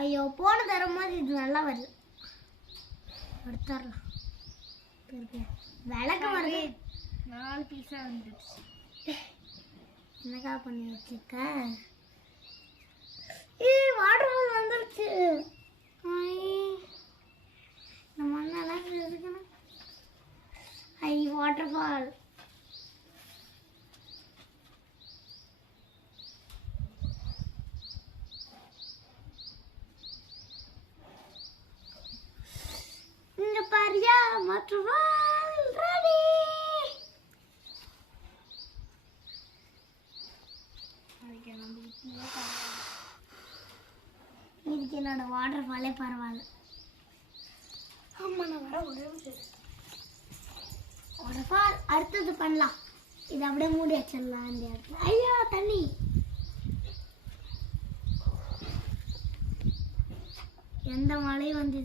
ஐயோ போன தர மாதிரி இது நல்லா வருது. எடுத்துடலாம். விளக்கு வருது. 4 பீஸா வந்துடுச்சு. என்னக்கா பண்ணி வச்சிருக்க? வாட்டர் ஃபால் வந்துருச்சு. நம்ம நல்லா இருக்கணும். Water fall. இங்க பாரியா வாட்டர் ஃபால் ரெடி. இதுக்கு என்னோட வாட்டர் ஃபாலே பரவாயில்ல. வாட்டர் ஃபால் அடுத்தது பண்ணலாம். இது அப்படியே மூடி வச்சிடலாம் இந்த இடத்துல. ஐயா தண்ணி. எந்த மழையும் வந்து